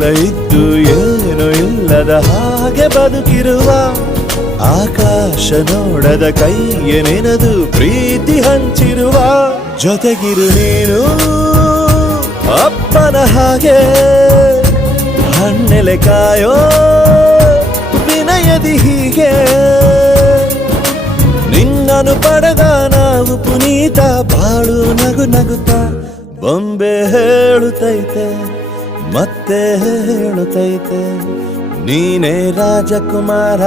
ಎಲ್ಲ ಇದ್ದು ಏನು ಇಲ್ಲದ ಹಾಗೆ ಬದುಕಿರುವ ಆಕಾಶ ನೋಡದ ಕೈಯೇ ನೆನೆದು ಪ್ರೀತಿ ಹಂಚಿರುವ ಜೊತೆಗಿರು ನೀನು ಅಪ್ಪನ ಹಾಗೆ ಹಣ್ಣೆಲೆ ಕಾಯೋ ವಿನಯದಿ ಹೀಗೆ ನಿನ್ನನು ಪಡೆದ ನಾವು ಪುನೀತ ಬಾಳು ನಗು ನಗುತ್ತಾ ಬೊಂಬೆ ಹೇಳುತ್ತೈತೆ ಮತ್ತೆ ಹೇಳುತ್ತೈತೆ ನೀನೇ ರಾಜಕುಮಾರ.